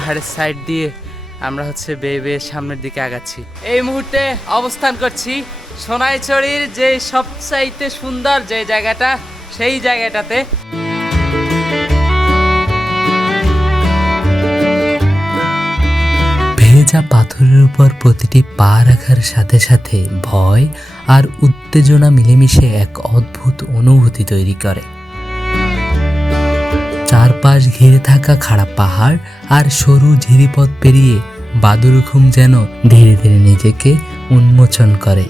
পাহাড়ের সাইড দিয়ে আমরা হচ্ছে বেয়ে বেয়ে সামনের দিকে আগাচ্ছি। এই মুহূর্তে অবস্থান করছি সোনাইছড়ির যে সবচাইতে সুন্দর যে জায়গাটা, সেই জায়গাটাতে। ভেজা পাথরের উপর প্রতিটি পা রাখার সাথে সাথে ভয় আর উত্তেজনা মিলেমিশে এক অদ্ভুত অনুভূতি তৈরি করে। চারপাশ ঘিরে থাকা খাড়া পাহাড় আর সরু ঝিরিপথ পেরিয়ে বাদুড়ঘুম যেন ধীরে ধীরে নিজেকে উন্মোচন করে।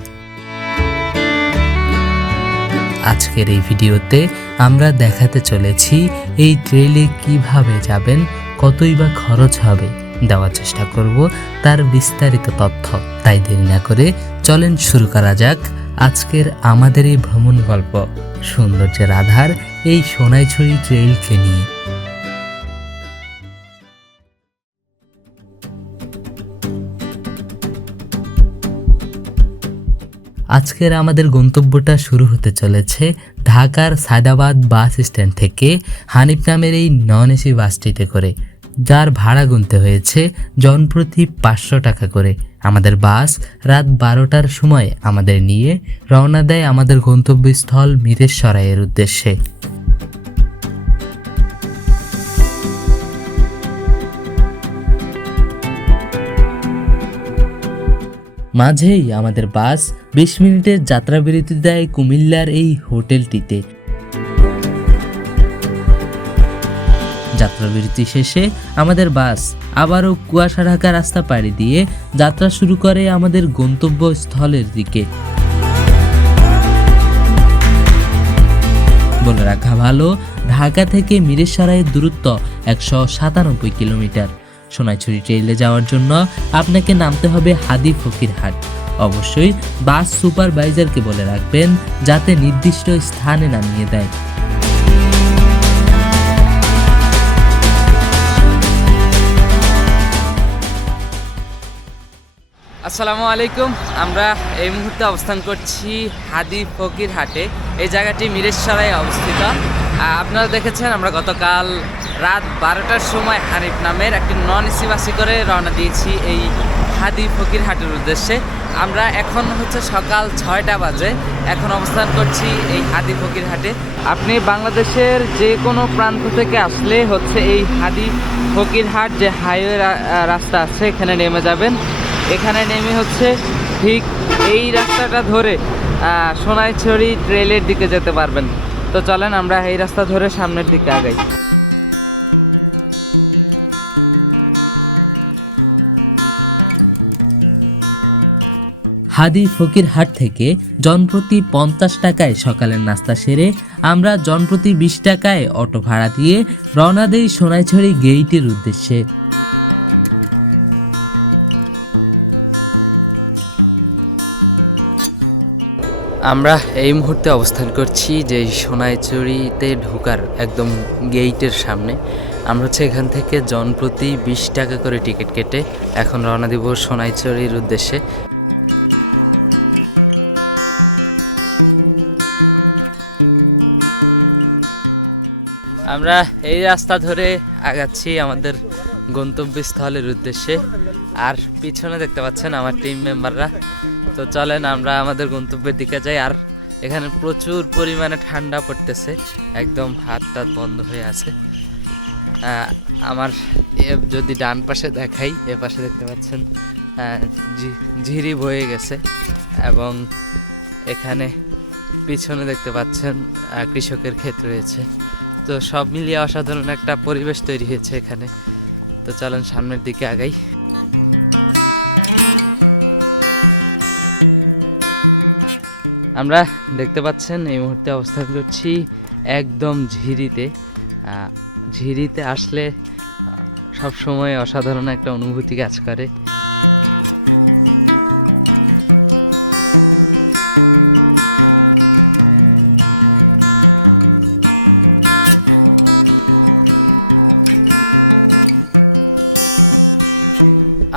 আজকের এই ভিডিওতে আমরা দেখাতে চলেছি এই ট্রেলে কিভাবে যাবেন, কতই বা খরচ হবে, দেওয়ার চেষ্টা করব তার বিস্তারিত তথ্য। তাই দেরি না করে চলেন শুরু করা যাক আজকের আমাদের এই ভ্রমণ গল্প সৌন্দর্যের আধার এই সোনাইছড়ি ট্রেইলকে নিয়ে। আজকের আমাদের গন্তব্যটা শুরু হতে চলেছে ঢাকার সায়দাবাদ বাস স্ট্যান্ড থেকে হানিফ নামের এই নন এসি বাসটিতে করে, যার ভাড়া গুনতে হয়েছে জনপ্রতি 500 টাকা করে। আমাদের বাস রাত 12টার সময় আমাদের নিয়ে রওনা দেয় আমাদের গন্তব্যস্থল মিরেশরাইয়ের উদ্দেশ্যে। মাঝেই আমাদের বাস 20 মিনিটের যাত্রাবিরতি দেয় কুমিল্লার এই হোটেলটিতে। যাত্রাবিরতি শেষে আমাদের বাস আবারও কুয়াশা ঢাকা রাস্তা পাড়ি দিয়ে যাত্রা শুরু করে আমাদের গন্তব্যস্থলের দিকে। বলে রাখা ভালো, ঢাকা থেকে মিরেশরাইয়ের দূরত্ব 197 কিলোমিটার। সোনাইছড়ি ট্রেইলে যাওয়ার জন্য আপনাকে নামতে হবে হাদি ফকিরহাট। অবশ্যই বাস সুপারভাইজারকে বলে রাখবেন যাতে নির্দিষ্ট স্থানে নামিয়ে দেয়। আসসালামু আলাইকুম। আমরা এই মুহূর্তে অবস্থান করছি হাদি ফকিরহাটে। এই জায়গাটি মিরেশরাইয়ে অবস্থিত। আপনারা দেখেছেন আমরা গতকাল রাত 12টার সময় হানিফ নামের একটি নন এসি বাসে করে রওনা দিয়েছি এই হাদি ফকিরহাটের উদ্দেশ্যে। আমরা এখন হচ্ছে সকাল 6টা বাজে, এখন অবস্থান করছি এই হাদি ফকিরহাটে। আপনি বাংলাদেশের যে কোনো প্রান্ত থেকে আসলে হচ্ছে এই হাদি ফকিরহাট যে হাইওয়ে রাস্তা আছে এখানে নেমে যাবেন। এখানে নেমে হচ্ছে ঠিক এই রাস্তাটা ধরে সোনাইছড়ি ট্রেলের দিকে যেতে পারবেন। তো চলেন আমরা এই রাস্তা ধরে সামনের দিকে আগাই। হাদি ফকিরহাট থেকে জনপ্রতি 50 টাকায় সকালের নাস্তা সেরে আমরা জনপ্রতি 20 টাকায় অটো ভাড়া দিয়ে রওনা দেই সোনাইছড়ি গেইটের উদ্দেশ্যে। আমরা এই মুহূর্তে অবস্থান করছি যে সোনাইছড়িতে ঢোকার একদম গেইটের সামনে। আমরা হচ্ছে এখান থেকে জনপ্রতি 20 টাকা করে টিকিট কেটে এখন রওনা দিব সোনাইছড়ির উদ্দেশ্যে। আমরা এই রাস্তা ধরে আগাচ্ছি আমাদের গন্তব্যস্থলের উদ্দেশ্যে। আর পিছনে দেখতে পাচ্ছেন আমার টিম মেম্বাররা। তো চলেন আমরা আমাদের গন্তব্যের দিকে যাই। আর এখানে প্রচুর পরিমাণে ঠান্ডা পড়তেছে, একদম হাত টাত বন্ধ হয়ে আছে। আমার যদি ডান পাশে দেখাই, এ পাশে দেখতে পাচ্ছেন ঝিরি বয়ে গেছে, এবং এখানে পিছনে দেখতে পাচ্ছেন কৃষকের ক্ষেত রয়েছে। তো সব মিলিয়ে অসাধারণ একটা পরিবেশ তৈরি হয়েছে এখানে। তো চলেন সামনের দিকে আগাই। আমরা দেখতে পাচ্ছেন এই মুহূর্তে অবস্থান করছি একদম ঝিরিতে। ঝিরিতে আসলে সব সময় অসাধারণ একটা অনুভূতি কাজ করে।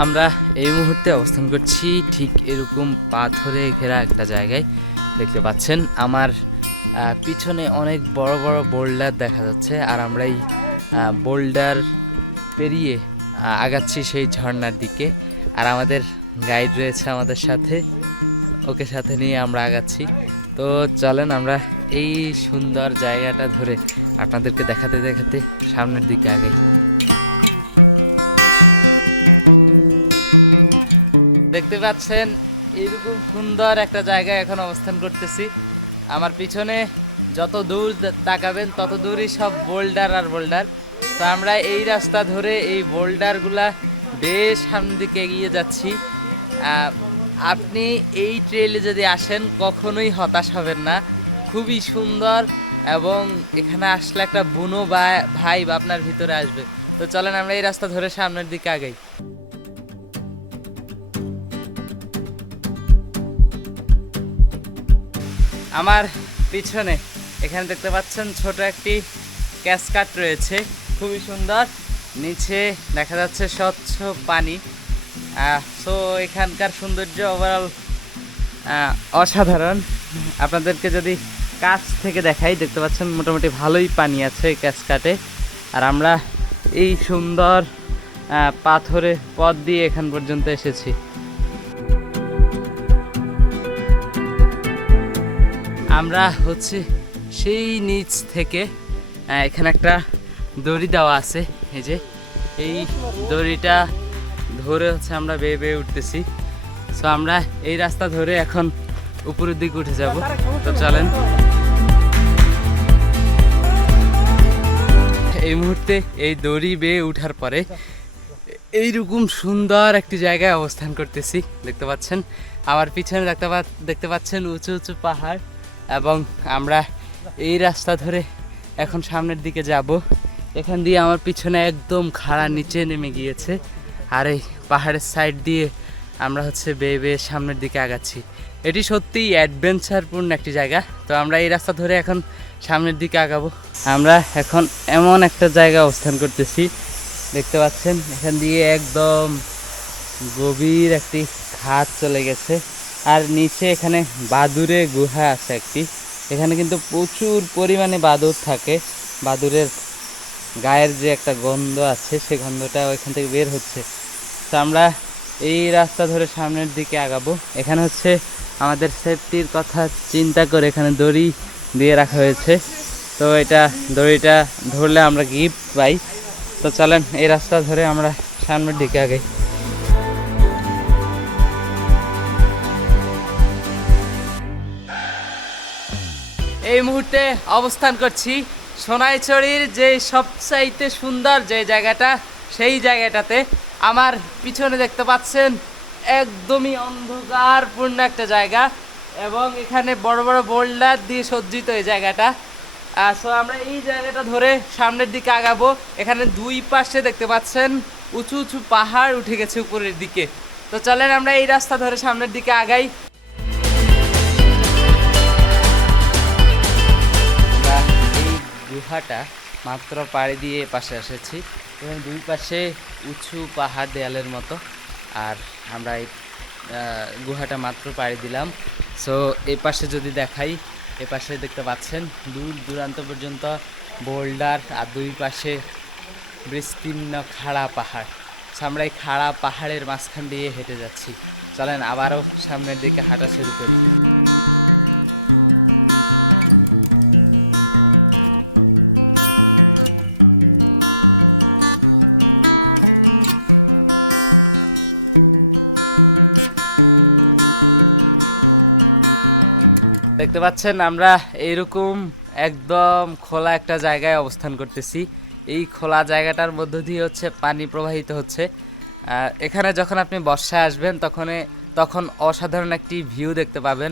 আমরা এই মুহূর্তে অবস্থান করছি ঠিক এরকম পাথরে ঘেরা একটা জায়গায়। দেখতে পাচ্ছেন আমার পিছনে অনেক বড় বড় বোল্ডার দেখা যাচ্ছে, আর আমরা এই বোল্ডার পেরিয়ে আগাচ্ছি সেই ঝর্ণার দিকে। আর আমাদের গাইড রয়েছে আমাদের সাথে, ওকে সাথে নিয়ে আমরা আগাচ্ছি। তো চলেন আমরা এই সুন্দর জায়গাটা ধরে আপনাদেরকে দেখাতে দেখাতে সামনের দিকে আগাই। দেখতে পাচ্ছেন এরকম সুন্দর একটা জায়গায় এখন অবস্থান করতেছি। আমার পিছনে যত দূর তাকাবেন তত দূরই সব বোল্ডার আর বোল্ডার। তো আমরা এই রাস্তা ধরে এই বোল্ডারগুলা বেশ সামনের দিকে এগিয়ে যাচ্ছি। আপনি এই ট্রেলে যদি আসেন কখনোই হতাশ হবেন না, খুবই সুন্দর এবং এখানে আসলে একটা বুনো ভাইব আপনার ভিতরে আসবে। তো চলেন আমরা এই রাস্তা ধরে সামনের দিকে আগাই। আমার পিছনে এখানে দেখতে পাচ্ছেন ছোট একটি ক্যাসকাট রয়েছে, খুবই সুন্দর। নিচে দেখা যাচ্ছে স্বচ্ছ পানি। সো এখানকার সৌন্দর্য ওভারঅল অসাধারণ। আপনাদেরকে যদি কাছ থেকে দেখাই, দেখতে পাচ্ছেন মোটামুটি ভালোই পানি আছে এই ক্যাসকাটে। আর আমরা এই সুন্দর পাথরে পথ দিয়ে এখান পর্যন্ত এসেছি। আমরা হচ্ছে সেই নিচ থেকে এখানে একটা দড়ি দেওয়া আছে, এই যে এই দড়িটা ধরে হচ্ছে আমরা বেয়ে বেয়ে উঠতেছি। সো আমরা এই রাস্তা ধরে এখন উপরের দিকে উঠে যাব। তো চলেন। এই মুহূর্তে এই দড়ি বেয়ে উঠার পরে এইরকম সুন্দর একটি জায়গায় অবস্থান করতেছি। দেখতে পাচ্ছেন আমার পিছনে দেখতে পাচ্ছেন উঁচু উঁচু পাহাড়, এবং আমরা এই রাস্তা ধরে এখন সামনের দিকে যাব। এখান দিয়ে আমার পিছনে একদম খাড়া নিচে নেমে গিয়েছে, আর এই পাহাড়ের সাইড দিয়ে আমরা হচ্ছে বেয়ে বেয়ে সামনের দিকে আগাচ্ছি। এটি সত্যিই অ্যাডভেঞ্চারপূর্ণ একটি জায়গা। তো আমরা এই রাস্তা ধরে এখন সামনের দিকে আগাবো। আমরা এখন এমন একটা জায়গায় অবস্থান করতেছি, দেখতে পাচ্ছেন এখান দিয়ে একদম গভীর একটি খাদ চলে গেছে। আর নিচে এখানে বাদুরে গুহা আছে একটি। এখানে কিন্তু প্রচুর পরিমাণে বাদুর থাকে। বাদুরের গায়ের যে একটা গন্ধ আছে, সেই গন্ধটা ওইখান থেকে বের হচ্ছে। তো আমরা এই রাস্তা ধরে সামনের দিকে আগাবো। এখানে হচ্ছে আমাদের সেফটির কথা চিন্তা করে এখানে দড়ি দিয়ে রাখা হয়েছে। তো এটা দড়িটা ধরলে আমরা গিফট পাই। তো চলেন এই রাস্তা ধরে আমরা সামনের দিকে আগাই। এই মুহূর্তে অবস্থান করছি সোনাইছড়ির যে সবচাইতে সুন্দর যে জায়গাটা, সেই জায়গাটাতে। আমার পিছনে দেখতে পাচ্ছেন একদমই অন্ধকারপূর্ণ একটা জায়গা, এবং এখানে বড় বড় বোল্ডার দিয়ে সজ্জিত এই জায়গাটা। সো আমরা এই জায়গাটা ধরে সামনের দিকে আগাবো। এখানে দুই পাশে দেখতে পাচ্ছেন উঁচু উঁচু পাহাড় উঠে গেছে উপরের দিকে। তো চলেন আমরা এই রাস্তা ধরে সামনের দিকে আগাই। গুহাটা মাত্র পাড়ি দিয়ে পাশে এসেছি, এবং দুই পাশে উঁচু পাহাড় দেয়ালের মতো। আর আমরা এই গুহাটা মাত্র পাড়ি দিলাম। সো এই পাশে যদি দেখাই, এ পাশে দেখতে পাচ্ছেন দূর দূরান্ত পর্যন্ত বোল্ডার, আর দুই পাশে বিস্তীর্ণ খাড়া পাহাড়। সো আমরা এই খাড়া পাহাড়ের মাঝখান দিয়ে হেঁটে যাচ্ছি। চলেন আবারও সামনের দিকে হাঁটা শুরু করি। দেখতে পাচ্ছেন আমরা এইরকম একদম খোলা একটা জায়গায় অবস্থান করতেছি। এই খোলা জায়গাটার মধ্য দিয়ে হচ্ছে পানি প্রবাহিত হচ্ছে। এখানে যখন আপনি বর্ষায় আসবেন তখন অসাধারণ একটি ভিউ দেখতে পাবেন।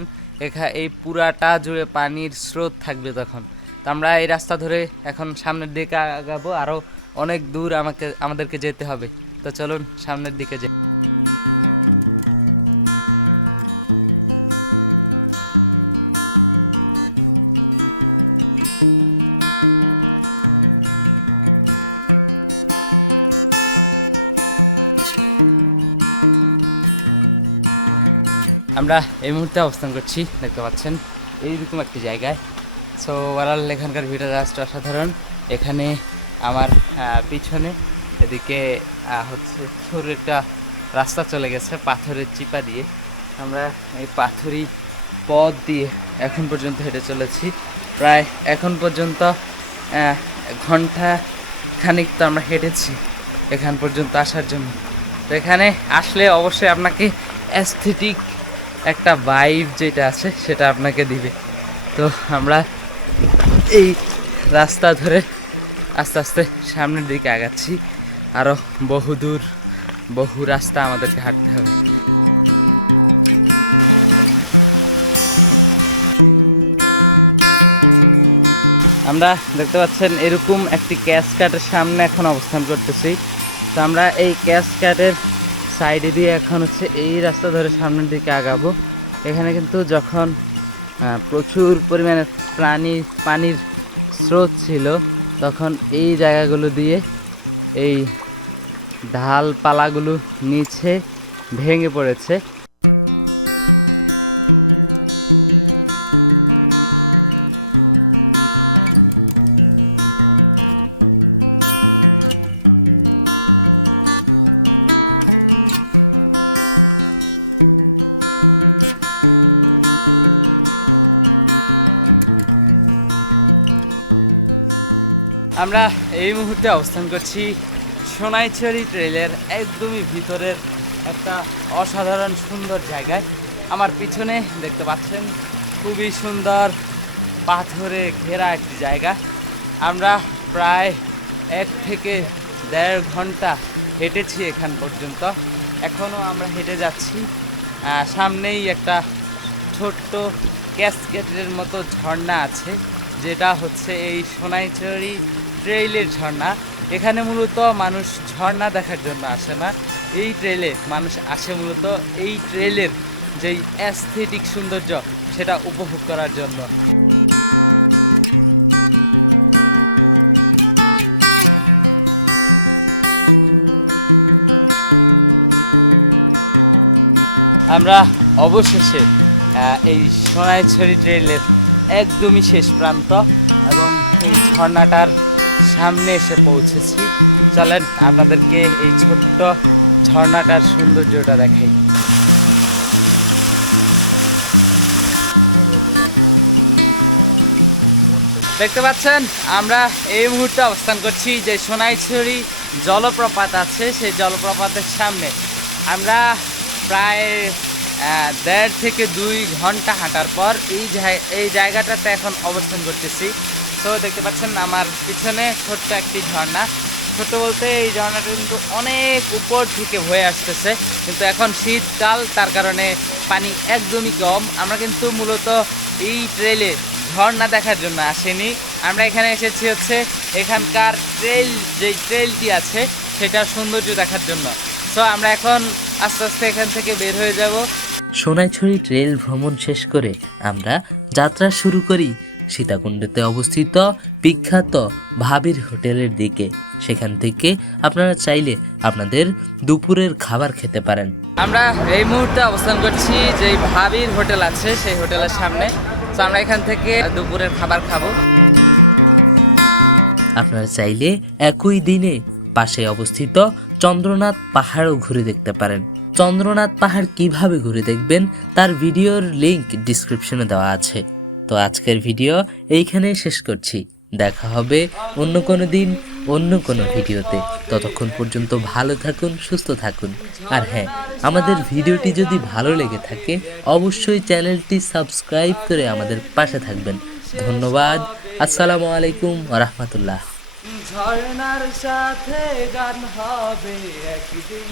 এই পুরাটা জুড়ে পানির স্রোত থাকবে তখন। তো আমরা এই রাস্তা ধরে এখন সামনের দিকে আগাবো, আরও অনেক দূর আমাদেরকে যেতে হবে। তো চলুন সামনের দিকে যাই। আমরা এই মুহূর্তে অবস্থান করছি, দেখতে পাচ্ছেন এইরকম একটি জায়গায়। সো ওভারঅল এখানকার ভিউটা জাস্ট অসাধারণ। এখানে আমার পিছনে এদিকে হচ্ছে সরু একটা রাস্তা চলে গেছে পাথরের চিপা দিয়ে। আমরা এই পাথরি পথ দিয়ে এখন পর্যন্ত হেঁটে চলেছি, প্রায় এখন পর্যন্ত ঘন্টা খানিক তো আমরা হেঁটেছি এখান পর্যন্ত আসার জন্য। তো এখানে আসলে অবশ্যই আপনাকে অ্যাস্থেটিক একটা ভাইব যেটা আছে সেটা আপনাকে দিবে। তো আমরা এই রাস্তা ধরে আস্তে আস্তে সামনের দিকে আগাচ্ছি, আরও বহুদূর বহু রাস্তা আমাদেরকে হাঁটতে হবে। আমরা দেখতে পাচ্ছেন এরকম একটি ক্যাসকাটের সামনে এখন অবস্থান করতেছি। তো আমরা এই ক্যাসকাটের সাইডে দিয়ে এখন হচ্ছে এই রাস্তা ধরে সামনের দিকে আগাবো। এখানে কিন্তু যখন প্রচুর পরিমাণে পানির স্রোত ছিল তখন এই জায়গাগুলো দিয়ে এই ঢালপালাগুলো নিচে ভেঙে পড়েছে। আমরা এই মুহূর্তে অবস্থান করছি সোনাইছড়ি ট্রেলের একদমই ভিতরের একটা অসাধারণ সুন্দর জায়গায়। আমার পিছনে দেখতে পাচ্ছেন খুবই সুন্দর পাথরে ঘেরা একটি জায়গা। আমরা প্রায় 1 থেকে 1.5 ঘন্টা হেঁটেছি এখান পর্যন্ত, এখনও আমরা হেঁটে যাচ্ছি। সামনেই একটা ছোট্ট ক্যাসকেটের মতো ঝর্ণা আছে, যেটা হচ্ছে এই সোনাইছড়ি ট্রেইলের ঝর্ণা। এখানে মূলত মানুষ ঝর্ণা দেখার জন্য আসে না, এই ট্রেইলে মানুষ আসে মূলত এই ট্রেইলের যেই অ্যাস্থেটিক সৌন্দর্য সেটা উপভোগ করার জন্য। আমরা অবশেষে এই সোনাইছড়ি ট্রেইলের একদমই শেষ প্রান্ত এবং এই ঝর্ণাটার সামনে এসে পৌঁছেছি। চলেন আপনাদেরকে এই ছোট্ট ঝর্ণাটার সৌন্দর্যটা দেখাই। দেখতে পাচ্ছেন আমরা এই মুহূর্তে অবস্থান করছি যে সোনাইছড়ি জলপ্রপাত আছে, সেই জলপ্রপাতের সামনে। আমরা প্রায় 1.5 থেকে 2 ঘন্টা হাঁটার পর এই জায়গাটাতে এখন অবস্থান করতেছি। তো দেখতে পাচ্ছেন আমার পিছনে ছোট্ট একটি ঝর্ণা। ছোট বলতে এই ঝর্ণাটা কিন্তু অনেক উপর থেকে বয়ে আসতেছে, কিন্তু এখন শীতকাল, তার কারণে পানি একদমই কম। আমরা কিন্তু মূলত এই ট্রেলে ঝর্ণা দেখার জন্য আসেনি, আমরা এখানে এসেছি হচ্ছে এখানকার যেই ট্রেলটি আছে সেটার সৌন্দর্য দেখার জন্য। সো আমরা এখন আস্তে আস্তে এখান থেকে বের হয়ে যাব। সোনাইছড়ি ট্রেল ভ্রমণ শেষ করে আমরা যাত্রা শুরু করি সীতাকুণ্ডতে অবস্থিত বিখ্যাত ভাবির হোটেলের দিকে। সেখান থেকে আপনারা চাইলে আপনাদের দুপুরের খাবার খেতে পারেন। আমরা এই মুহূর্তে অবস্থান করছি যে ভাবির হোটেল আছে সেই হোটেলের সামনে। তো আমরা এখান থেকে দুপুরের খাবার খাবো। আপনারা চাইলে একই দিনে পাশে অবস্থিত চন্দ্রনাথ পাহাড়ও ঘুরে দেখতে পারেন। চন্দ্রনাথ পাহাড় কিভাবে ঘুরে দেখবেন তার ভিডিওর লিংক ডিসক্রিপশনে দেওয়া আছে। তো আজকের ভিডিও এইখানেই শেষ করছি, দেখা হবে অন্য কোনো দিন অন্য কোনো ভিডিওতে। ততক্ষণ পর্যন্ত ভালো থাকুন, সুস্থ থাকুন। আর হ্যাঁ, আমাদের ভিডিওটি যদি ভালো লেগে থাকে অবশ্যই চ্যানেলটি সাবস্ক্রাইব করে আমাদের পাশে থাকবেন। ধন্যবাদ। আসসালামু আলাইকুম ওয়া রাহমাতুল্লাহ। ঝর্ণার সাথে গান হবে একদিন।